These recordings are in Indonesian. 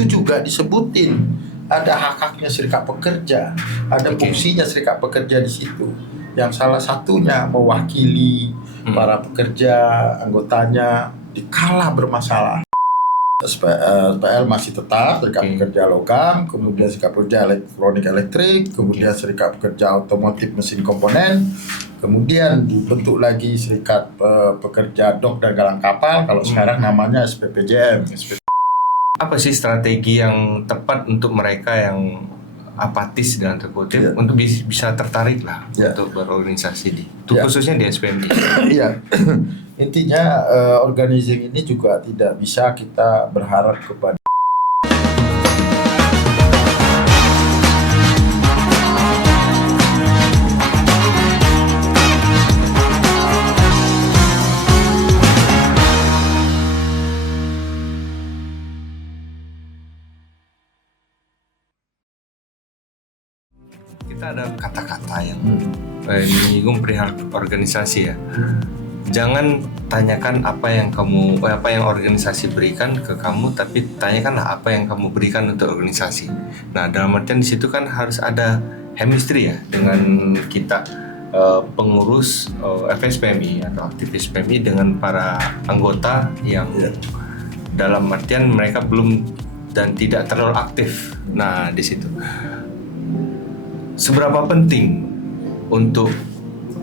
itu juga disebutin ada hak-haknya serikat pekerja, ada fungsinya serikat pekerja di situ. Yang salah satunya mewakili para pekerja anggotanya dikala bermasalah. SPL masih tetap serikat pekerja logam, kemudian serikat pekerja elektronik elektrik, kemudian serikat pekerja otomotif mesin komponen, kemudian dibentuk lagi serikat pekerja dok dan galang kapal, kalau sekarang namanya SPPJM. Apa sih strategi yang tepat untuk mereka yang apatis dalam terkutip untuk bisa tertarik lah untuk berorganisasi khususnya di SPMI? Iya. Intinya organizing ini juga tidak bisa kita berharap kepada kita ada kata-kata yang menyinggung perihal organisasi ya. Jangan tanyakan apa yang organisasi berikan ke kamu, tapi tanyakanlah apa yang kamu berikan untuk organisasi. Nah, dalam artian di situ kan harus ada chemistry ya dengan kita pengurus FSPMI atau aktivis PMI dengan para anggota yang dalam artian mereka belum dan tidak terlalu aktif. Nah, di situ seberapa penting untuk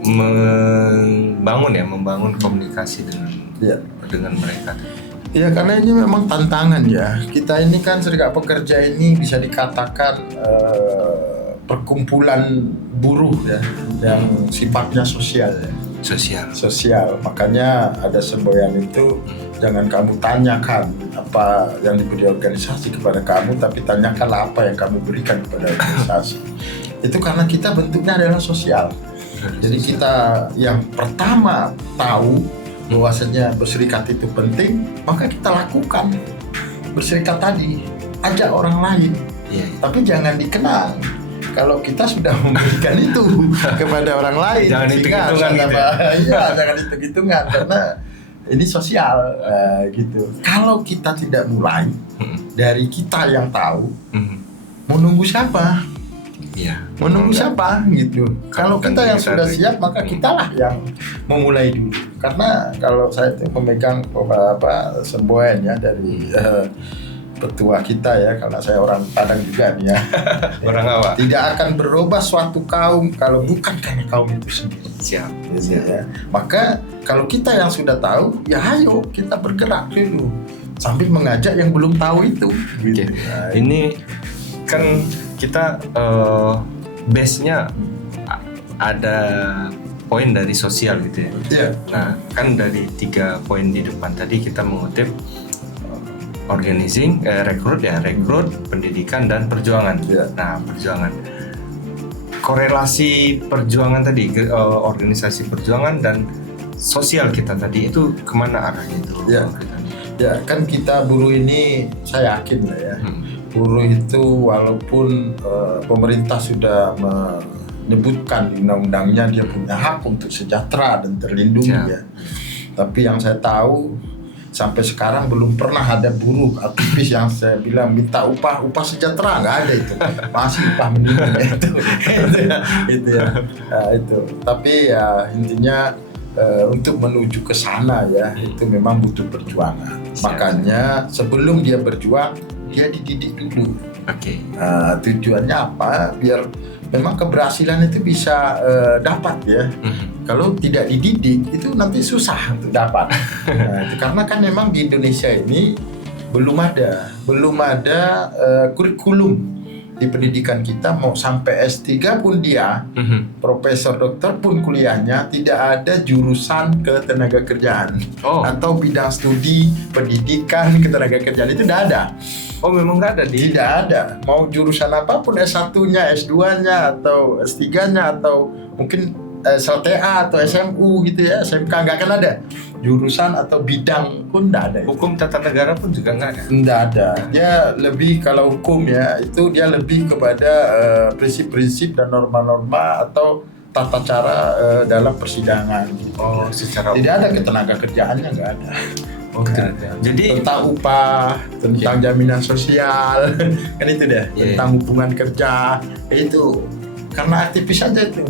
membangun komunikasi dengan mereka. Ya, karena ini memang tantangan ya. Kita ini kan serikat pekerja ini bisa dikatakan perkumpulan buruh ya, yang sifatnya sosial ya. Sosial. Makanya ada semboyan itu, jangan kamu tanyakan apa yang diberi organisasi kepada kamu, tapi tanyakanlah apa yang kamu berikan kepada organisasi. Itu karena kita bentuknya adalah sosial. Jadi kita yang pertama tahu bahwasanya berserikat itu penting, maka kita lakukan berserikat tadi, ajak orang lain, tapi jangan dikenang. Kalau kita sudah memberikan itu kepada orang lain, jangan hitung-hitungan gitu ya. Jangan hitung-hitungan karena ini sosial gitu. Kalau kita tidak mulai dari kita yang tahu, mau nunggu siapa? Menunggu siapa gitu. Kalau kita yang sudah siap, maka kitalah yang memulai dulu. Karena kalau saya itu memegang beberapa semboyan ya dari petua kita ya, karena saya orang Padang juga nih ya. Orang awak. Tidak akan berubah suatu kaum kalau bukan karena kaum itu sendiri. Siap. Ya. Maka kalau kita yang sudah tahu, ya ayo kita bergerak dulu sambil mengajak yang belum tahu itu. Gitu. Nah, ini kan kita base-nya ada poin dari sosial gitu ya. Nah, kan dari 3 poin di depan tadi kita mengutip organizing, rekrut, pendidikan dan perjuangan. Nah, perjuangan. Korelasi perjuangan tadi, organisasi perjuangan dan sosial kita tadi itu kemana arahnya itu? Ya, kan kita buruh ini saya yakin lah ya. Buruh itu walaupun pemerintah sudah menyebutkan di undang-undangnya dia punya hak untuk sejahtera dan terlindungi ya. Tapi yang saya tahu sampai sekarang belum pernah ada buruh aktivis yang saya bilang minta upah sejahtera, nggak ada itu. Masih upah minimum itu ya. Itu. Tapi ya intinya untuk menuju ke sana ya itu memang butuh perjuangan. Makanya sebelum dia berjuang dia dididik dulu. Tujuannya apa? Biar memang keberhasilan itu bisa dapat ya. Kalau tidak dididik itu nanti susah untuk dapat. Karena kan memang di Indonesia ini belum ada kurikulum di pendidikan kita, mau sampai S3 pun dia profesor doktor pun kuliahnya tidak ada jurusan ketenagakerjaan atau bidang studi pendidikan ketenagakerjaan itu tidak ada. Oh, memang nggak ada Tidak ada. Mau jurusan apapun, S1-nya, S2-nya atau S3-nya atau mungkin SLTA atau SMU gitu ya, SMK, nggak akan ada jurusan atau bidang pun nggak ada. Hukum tata negara pun juga nggak ada. Nggak ada. Dia lebih, kalau hukum ya itu dia lebih kepada prinsip-prinsip dan norma-norma atau tata cara dalam persidangan gitu. Secara tidak ada ketenaga kerjaannya, nggak ada. Oh, jadi tentang upah, tentang jaminan sosial, kan itu deh, tentang hubungan kerja, itu karena aktivis saja itu.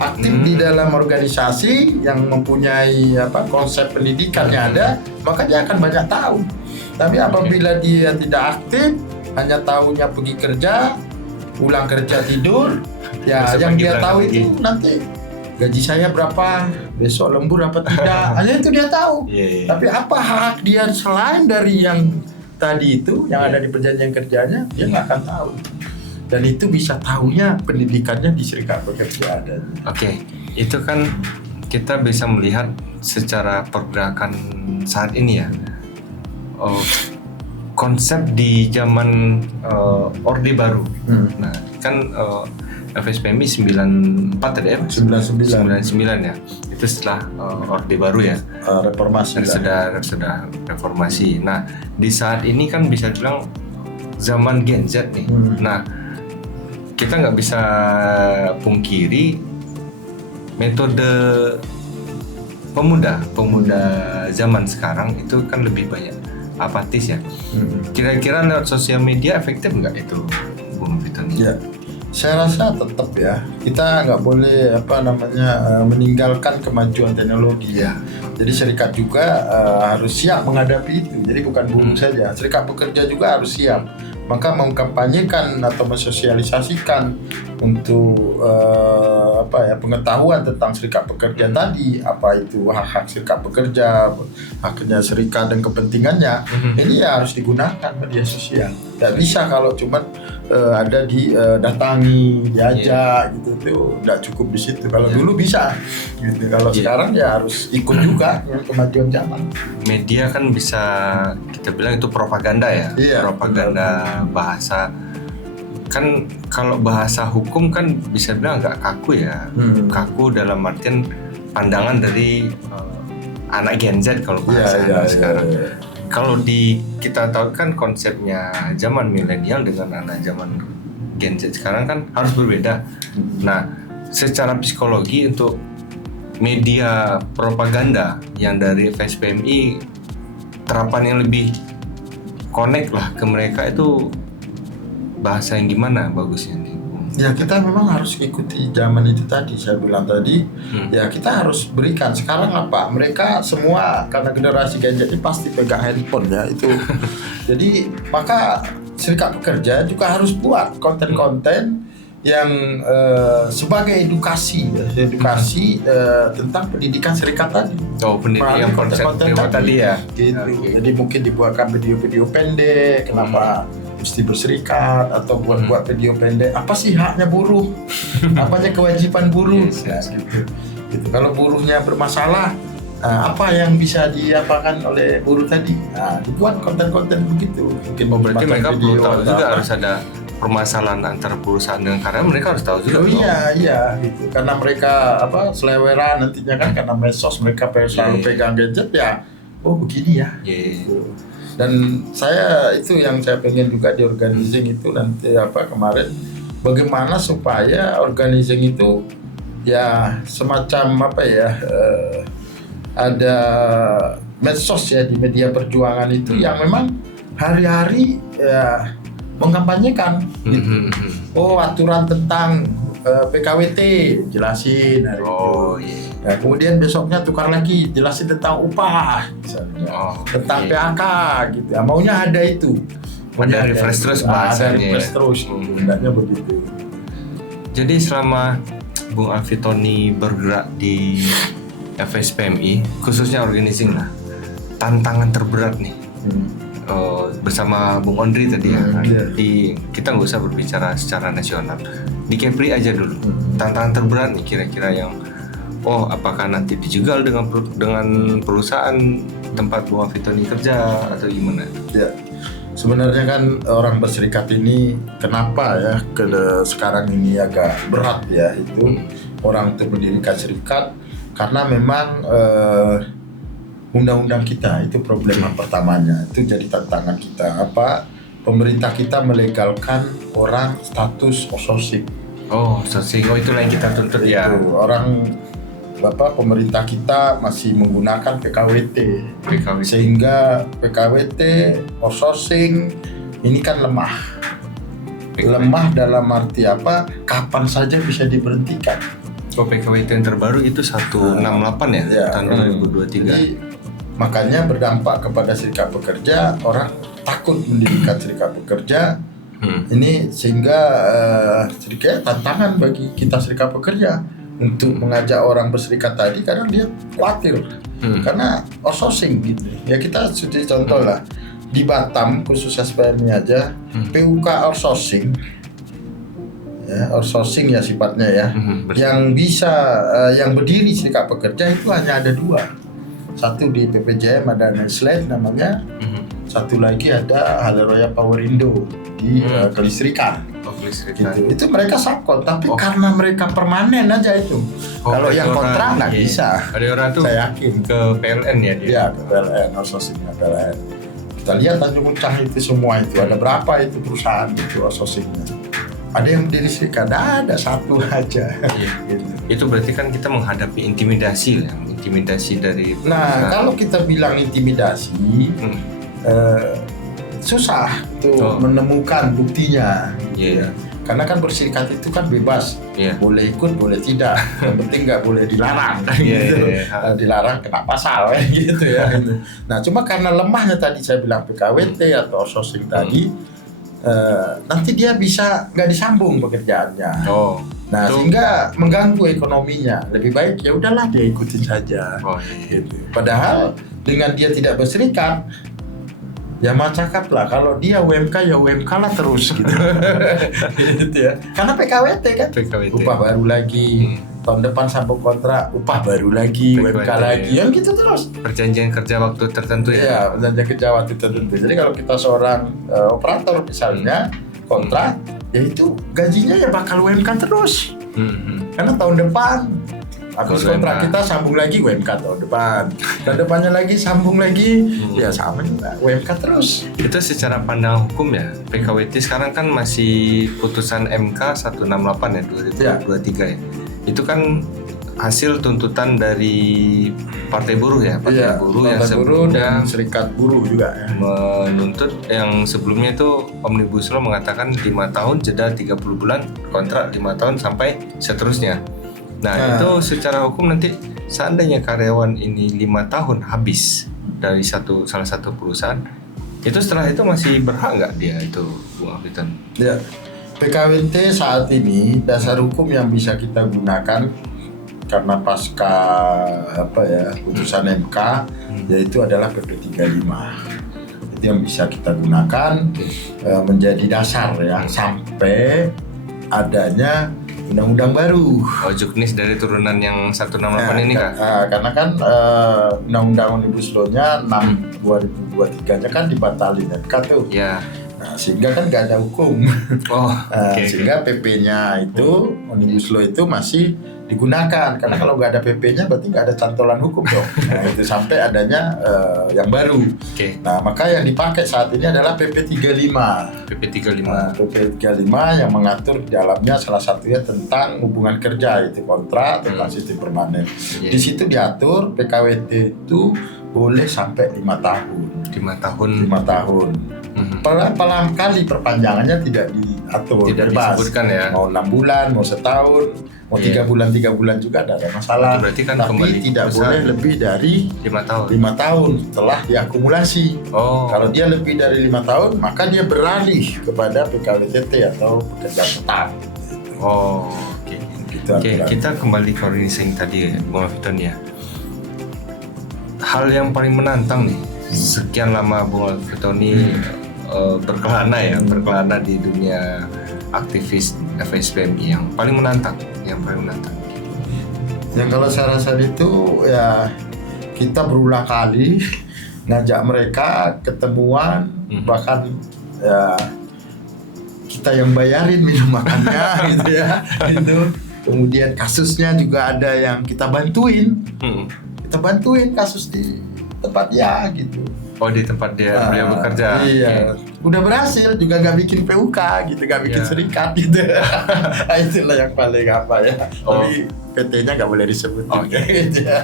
Aktif di dalam organisasi yang mempunyai konsep pendidikannya ada, maka dia akan banyak tahu. Tapi apabila dia tidak aktif, hanya tahunya pergi kerja, pulang kerja tidur, ya yang dia tahu itu nanti gaji saya berapa, besok lembur apa tidak, hanya itu dia tahu. Tapi apa hak dia selain dari yang tadi itu, yang ada di perjanjian kerjanya, dia nggak akan tahu. Dan itu bisa tahunya pendidikannya di serikat pekerja ada. Oke, itu kan kita bisa melihat secara pergerakan saat ini ya. Konsep di zaman Orde Baru. Nah, kan FSPMI 94 tadi ya? 99 ya. Itu setelah Orde Baru ya. Reformasi. Sudah reformasi. Nah, di saat ini kan bisa bilang zaman Gen Z nih. Nah, kita nggak bisa pungkiri metode pemuda zaman sekarang itu kan lebih banyak apatis ya. Kira-kira lewat sosial media efektif nggak itu, Bung Fitoni? Ya. Saya rasa tetap ya, kita nggak boleh meninggalkan kemajuan teknologi ya. Jadi serikat juga harus siap menghadapi itu. Jadi bukan buruh saja, serikat pekerja juga harus siap. Maka mengkampanyekan atau mensosialisasikan untuk pengetahuan tentang serikat pekerja tadi, apa itu hak-hak serikat pekerja, haknya serikat dan kepentingannya, ini ya harus digunakan media sosial. Tidak bisa kalau cuma ada datangi, diajak gitu, itu tidak cukup di situ. Kalau dulu bisa, gitu. Kalau sekarang ya harus ikut juga dengan kemajuan zaman. Media kan bisa kita bilang itu propaganda ya, propaganda bahasa. Kan kalau bahasa hukum kan bisa bilang agak kaku ya, kaku dalam artian pandangan dari anak Gen Z kalau bahasa sekarang. Kalau kita tahu kan konsepnya zaman milenial dengan anak zaman Gen Z sekarang kan harus berbeda. Nah, secara psikologi untuk media propaganda yang dari FSPMI terapan yang lebih connect lah ke mereka itu bahasa yang gimana bagusnya nih? Ya kita memang harus ikuti zaman itu tadi, saya bilang tadi. Ya kita harus berikan. Sekarang apa? Mereka semua karena generasi Gen Z ini pasti pegang handphone ya itu. Jadi maka serikat pekerja juga harus buat konten-konten yang sebagai edukasi tentang pendidikan serikat tadi. Pendidikan konten tadi ya. Gitu. Okay. Jadi mungkin dibuatkan video-video pendek. Kenapa? Mesti berserikat atau buat video pendek. Apa sih haknya buruh? Apanya kewajiban buruh? Gitu. Kalau buruhnya bermasalah, apa yang bisa diapakan oleh buruh tadi? Dibuat konten-konten begitu. Mungkin berarti mereka perlu tahu juga harus ada permasalahan antara perusahaan dengan karyawan, mereka harus tahu juga. Iya gitu. Karena mereka seleweran nantinya kan karena medsos mereka selalu pegang gadget ya. Oh begini ya. Gitu. Dan saya itu yang saya pengen juga di organizing itu nanti kemarin bagaimana supaya organizing itu ya semacam ada medsos ya di media perjuangan itu yang memang hari-hari ya mengkampanyekan gitu. Aturan tentang PKWT jelasin hari itu. Ya, kemudian besoknya tukar lagi jelasin tentang upah misalnya, tentang PHK gitu. Ya, maunya ada itu. Ada refresh terus bahasanya. Ada refresh terus, hendaknya begitu. Jadi selama Bung Alfitoni bergerak di FSPMI, khususnya organizing lah, tantangan terberat nih bersama Bung Ondri tadi ya. Kita nggak usah berbicara secara nasional, di Kepri aja dulu. Tantangan terberat nih kira-kira yang apakah nanti dijegal dengan perusahaan tempat Bung Alfitoni kerja atau gimana? Ya, sebenarnya kan orang berserikat ini kenapa ya sekarang ini agak berat ya itu orang untuk mendirikan serikat karena memang undang-undang kita itu problema pertamanya, itu jadi tantangan kita pemerintah kita melegalkan orang status outsourcing. Outsourcing, itulah yang kita tuntut ya. Orang pemerintah kita masih menggunakan PKWT. PKWT. Sehingga PKWT outsourcing ini kan lemah. Lemah dalam arti apa? Kapan saja bisa diberhentikan. PKWT yang terbaru itu 168 ya, tahun 2023. Jadi, makanya berdampak kepada serikat pekerja, orang takut mendirikan serikat pekerja. Ini sehingga sedikit tantangan bagi kita serikat pekerja untuk mengajak orang berserikat tadi, karena dia khawatir karena outsourcing gitu. Ya kita sudah contoh lah di Batam khusus SPM aja, PUK outsourcing, ya outsourcing ya sifatnya ya, yang bisa yang berdiri serikat pekerja itu hanya ada 2. Satu di PPJM ada Nestlé namanya, satu lagi ada Haleroya Powerindo di kelistrikan. Gitu. Itu mereka subkon, tapi karena mereka permanen aja itu. Kalau yang kontrak nggak bisa. Ada orang tuh saya yakin ke PLN ya dia. Iya, ke PLN, outsourcingnya PLN. Kita lihat Tanjung Uncang itu semua itu ada berapa itu perusahaan itu outsourcingnya. Ada yang berdiri serikat, ada satu aja. Gitu. Itu berarti kan kita menghadapi intimidasi ya, intimidasi dari perusahaan. Nah, kalau kita bilang intimidasi, susah tuh menemukan buktinya. Ya. Karena kan berserikat itu kan bebas, boleh ikut, boleh tidak. Yang penting nggak boleh dilarang, gitu. Dilarang kena pasal, gitu ya. Nah, cuma karena lemahnya tadi saya bilang PKWT atau outsourcing tadi, nanti dia bisa nggak disambung pekerjaannya. Nah, sehingga mengganggu ekonominya. Lebih baik ya udahlah dia ikutin saja. Gitu. Padahal dengan dia tidak berserikat, ya macakap lah, kalau dia UMK ya UMK lah terus gitu. Gitu ya. Karena PKWT kan, upah baru lagi, tahun depan sambung kontrak, upah baru lagi, UMK lagi, yang gitu terus. Perjanjian kerja waktu tertentu ya? Iya, perjanjian kerja waktu tertentu. Jadi kalau kita seorang operator misalnya kontrak, ya itu gajinya ya bakal UMK terus. Karena tahun depan habis kontrak kita sambung lagi UMK tahun depan, tahun depannya lagi sambung lagi, ya sama juga UMK terus. Itu secara pandang hukum ya, PKWT sekarang kan masih putusan MK 168 ya 2023 ya. Itu kan hasil tuntutan dari Partai Buruh ya, Partai Buruh yang sebelumnya dan Serikat Buruh juga ya. Menuntut yang sebelumnya itu Omnibus Law mengatakan 5 tahun jeda 30 bulan, kontrak 5 tahun sampai seterusnya. Nah, itu secara hukum nanti seandainya karyawan ini 5 tahun habis dari salah satu perusahaan, itu setelah itu masih berhak nggak dia itu Bung Alfiton? Ya, PKWT saat ini dasar hukum yang bisa kita gunakan karena pasca putusan MK, yaitu adalah PP 35. Itu yang bisa kita gunakan menjadi dasar ya sampai adanya undang-undang baru. Juknis dari turunan yang 168 ini Kak? Karena kan undang-undang Omnibus Law-nya 6 2023-nya kan dibatalin MK tuh. Iya. Nah, sehingga kan nggak ada hukum. Sehingga PP-nya itu, Omnibus Law itu masih digunakan. Karena kalau nggak ada PP-nya berarti nggak ada cantolan hukum dong. Nah, itu sampai adanya yang baru. Nah, maka yang dipakai saat ini adalah PP 35. PP 35. Nah, PP 35 yang mengatur di dalamnya salah satunya tentang hubungan kerja, itu kontrak tentang sistem permanen. Di situ diatur PKWT itu boleh sampai 5 tahun. 5 tahun. Pelan kali perpanjangannya tidak diatur, tidak bebas. Disebutkan ya. Mau 6 bulan, mau setahun, mau 3 bulan juga tidak ada masalah. Berarti kan tapi tidak boleh lebih dari 5 tahun. 5 tahun setelah diakumulasi. Kalau dia lebih dari 5 tahun, maka dia beralih kepada PKWT atau pekerja tetap. Kita kembali ke organisasi tadi ya, Bung Alfiton ya. Hal yang paling menantang nih, sekian lama Bung Alfiton ini berkelana di dunia aktivis FSPMI, yang paling menantang. Yang kalau saya rasa itu ya kita berulang kali ngajak mereka ketemuan, bahkan ya kita yang bayarin minum makannya gitu ya. Itu kemudian kasusnya juga ada yang kita bantuin. Kita bantuin kasus di tempat ya gitu. Oh, di tempat beliau bekerja. Iya, udah berhasil juga gak bikin PUK gitu, gak bikin serikat gitu. Itulah yang paling apa ya. Tapi PT-nya gak boleh disebut. Gitu ya.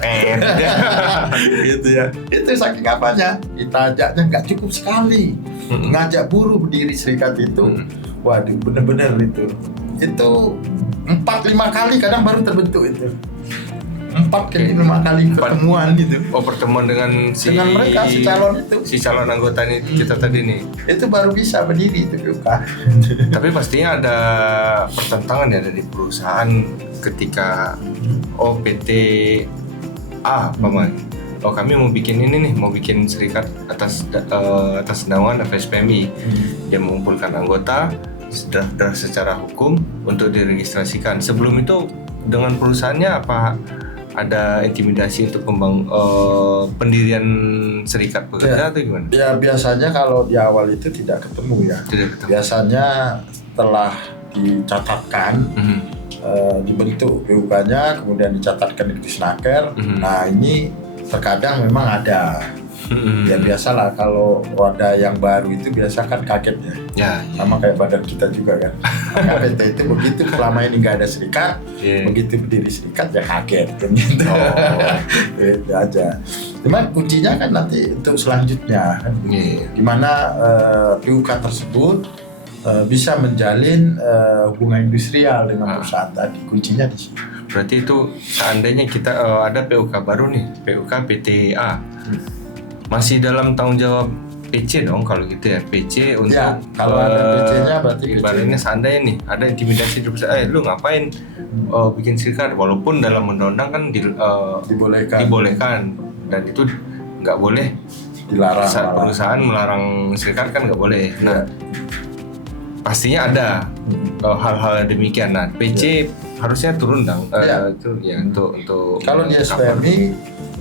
Gitu ya. Itu saking apanya, kita ajaknya gak cukup sekali. Ngajak buruh berdiri serikat itu, waduh bener-bener itu 4-5 kali kadang baru terbentuk itu. 4-5 kali pertemuan gitu. Oh, pertemuan dengan mereka, si calon itu. Si calon anggota ini kita tadi nih. Itu baru bisa berdiri itu PUK. Tapi pastinya ada pertentangan ya dari perusahaan ketika PT A kami mau bikin ini nih, mau bikin serikat atas naungan FSPMI. Dia mengumpulkan anggota secara hukum untuk diregistrasikan. Sebelum itu dengan perusahaannya apa ada intimidasi untuk pendirian serikat pekerja atau gimana? Ya biasanya kalau di awal itu tidak ketemu ya. Biasanya setelah dicatatkan, dibentuk PUK-nya, kemudian dicatatkan di Disnaker. Nah ini terkadang memang ada. Ya biasalah kalau ada yang baru itu biasa kan kaget ya. Sama kayak badan kita juga kan. PT itu begitu selama ini nggak ada serikat, begitu berdiri serikat ya kaget kan gitu. Itu aja. Cuman kuncinya kan nanti untuk selanjutnya kan, gimana PUK tersebut bisa menjalin hubungan industrial dengan perusahaan tadi. Kuncinya di sini. Berarti itu seandainya kita ada PUK baru nih, PUK PTA. Masih dalam tanggung jawab PC dong kalau gitu ya, PC untuk kalau ada PC-nya berarti ibaratnya seandainya nih ada intimidasi di perusahaan, lu ngapain bikin serikat, walaupun dalam undang-undang kan dibolehkan dan itu nggak boleh dilarang. Perusahaan melarang serikat kan nggak boleh. Nah pastinya ada hal-hal demikian. Nah PC harusnya turun dong itu ya untuk kalau di SPMI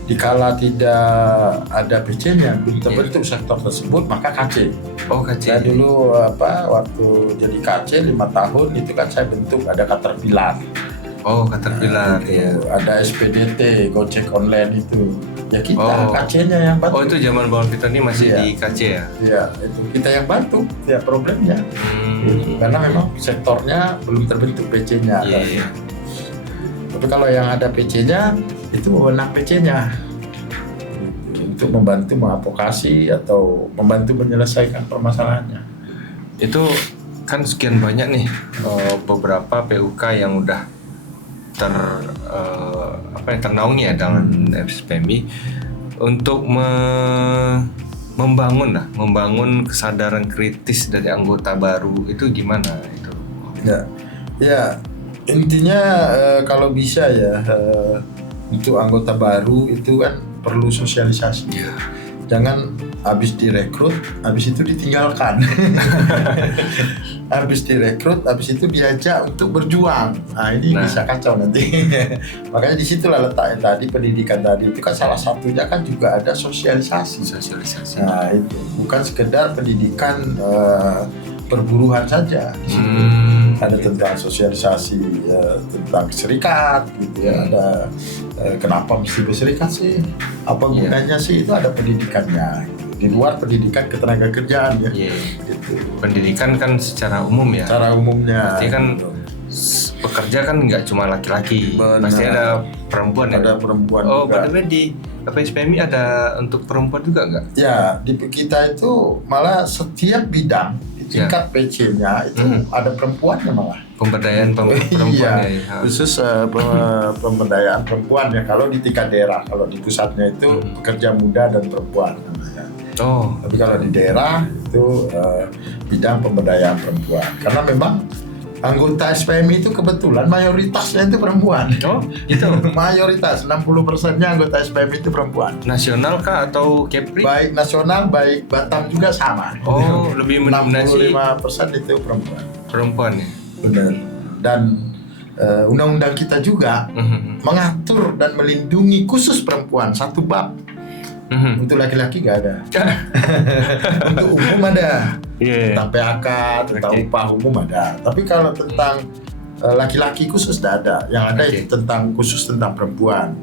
dikala tidak ada PC-nya belum terbentuk sektor tersebut, maka KC. KC. Saya dulu waktu jadi KC 5 tahun itu kan saya bentuk ada Caterpillar. Caterpillar. Ada SPDT, Gojek online itu. Ya kita KC-nya yang bantu. Itu zaman Bang Peter ini masih di KC ya? Iya, itu kita yang bantu ya problemnya. Karena memang sektornya belum terbentuk PC-nya. Tapi kalau yang ada PC-nya itu wewenang PC-nya untuk membantu mengadvokasi atau membantu menyelesaikan permasalahannya. Itu kan sekian banyak nih beberapa PUK yang udah ternaungi ya dalam FSPMI untuk membangun kesadaran kritis dari anggota baru itu gimana itu? Ya intinya kalau bisa ya untuk anggota baru itu kan perlu sosialisasi. Jangan habis direkrut, habis itu ditinggalkan. Habis direkrut, habis itu diajak untuk berjuang. Nah ini bisa kacau nanti. Makanya disitulah letaknya tadi pendidikan tadi itu kan salah satunya kan juga ada sosialisasi. Nah itu bukan sekedar pendidikan perburuhan saja. Ada tentang sosialisasi tentang serikat gitu ya, ada kenapa mesti berserikat sih, apa gunanya sih, itu ada pendidikannya gitu. Di luar pendidikan ketenaga kerjaan ya. Gitu. Pendidikan kan secara umum ya. Secara umumnya. Pasti kan pekerja kan nggak cuma laki-laki, pasti ada perempuan ya. Ada perempuan juga. Padahal di FSPMI ada untuk perempuan juga nggak? Ya di kita itu malah setiap bidang tingkat PC-nya itu ada perempuannya malah. Pemberdayaan perempuan khusus pemberdayaan perempuan ya kalau di tingkat daerah. Kalau di pusatnya itu pekerja muda dan perempuan namanya. Tapi kalau di daerah itu bidang pemberdayaan perempuan. Karena memang anggota SPMI itu kebetulan mayoritasnya itu perempuan. Gitu. Mayoritas 60%-nya anggota SPMI itu perempuan. Nasional kah atau Kepri? Baik nasional, baik Batam juga sama. Lebih mendominasi 65% itu perempuan. Perempuan ya. Benar. Dan undang-undang kita juga mengatur dan melindungi khusus perempuan satu bab. Untuk laki-laki nggak ada. Untuk umum ada. Tentang PHK, tentang upah umum ada. Tapi kalau tentang laki-laki khusus tidak ada. Yang ada itu khusus tentang perempuan.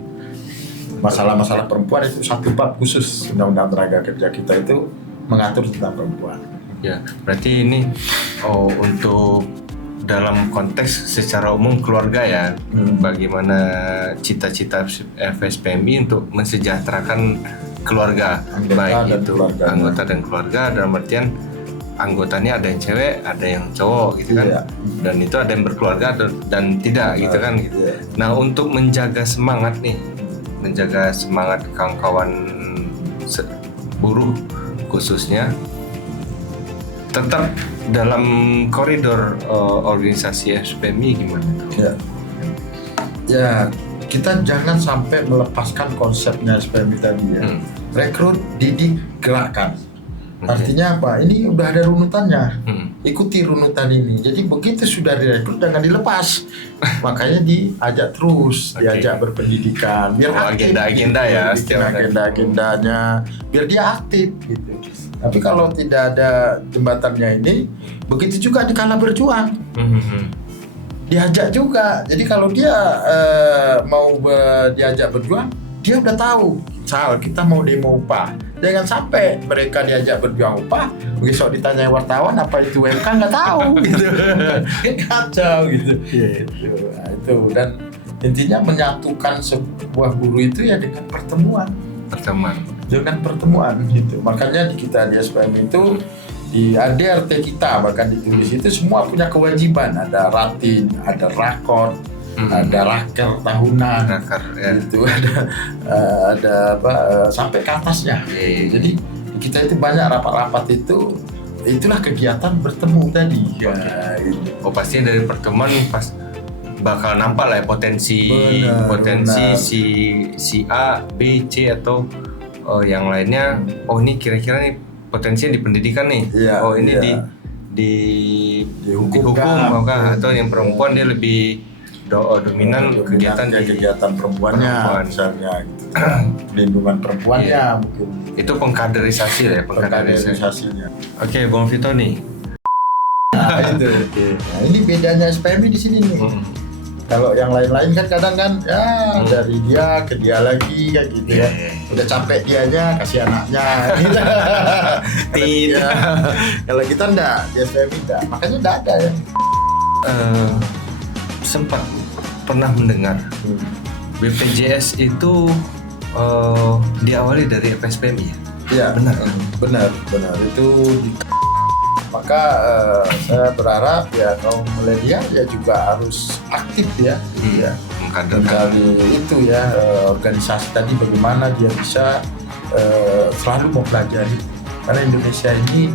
masalah-masalah perempuan itu satu bab khusus Undang-Undang Tenaga Kerja kita itu mengatur tentang perempuan. Ya, berarti ini untuk dalam konteks secara umum keluarga ya, bagaimana cita-cita FSPMI untuk mensejahterakan keluarga, baik itu anggota dan keluarga, dalam artian anggotanya ada yang cewek, ada yang cowok gitu kan, dan itu ada yang berkeluarga dan tidak gitu kan. Gitu. Nah, untuk menjaga semangat kawan-kawan buruh khususnya tetap dalam koridor organisasi FSPMI gimana tuh? Ya, kita jangan sampai melepaskan konsepnya FSPMI tadi ya. Rekrut, didik, gerakkan. Artinya apa? Ini udah ada runutannya. Ikuti runutan ini. Jadi begitu sudah direkrut jangan dilepas. Makanya diajak terus, diajak berpendidikan. Biar aktif. Agenda-agenda ya. Agenda-agendanya. Biar dia aktif gitu. Tapi kalau tidak ada jembatannya ini, begitu juga dikala berjuang. Diajak juga. Jadi kalau dia mau diajak berjuang, dia udah tahu. Misal kita mau demo upah, jangan sampai mereka diajak berjuang upah, besok ditanya wartawan apa itu UMK nggak tahu gitu. Kacau gitu. Nah, itu dan intinya menyatukan sebuah buruh itu ya dengan pertemuan gitu. Makanya kita di SPM itu di ADRT kita bahkan ditulis itu semua punya kewajiban, ada ratin, ada rakor, ada raker tahunan, gitu, ada apa sampai ke atasnya. Jadi kita itu banyak rapat-rapat itulah kegiatan bertemu tadi. Gitu. Pasti dari pertemuan pas bakal nampak lah ya potensi si A, B, C atau yang lainnya. Oh ini kira-kira nih potensinya di pendidikan nih. Ini di hukum atau yang perempuan dia lebih dominan kegiatan perempuannya misalnya gitu. Perlindungan perempuannya mungkin. Itu pengkaderisasi lah ya, pengkaderisasinya. Oke, Bang Vito nih. Itu. Nah, ini bedanya SPMI di sini nih. Kalau yang lain-lain kan kadang kan dari dia ke dia lagi kayak gitu ya. Udah capek dianya kasih anaknya gitu. Tidak. Kalau kita enggak, di SPMI enggak. Makanya enggak ada ya. Sempat pernah mendengar BPJS itu diawali dari FSPMI ya? Iya, benar itu. Maka saya berharap ya kaum milenial ya juga harus aktif ya, menggali itu ya organisasi tadi bagaimana dia bisa selalu mempelajari, karena Indonesia ini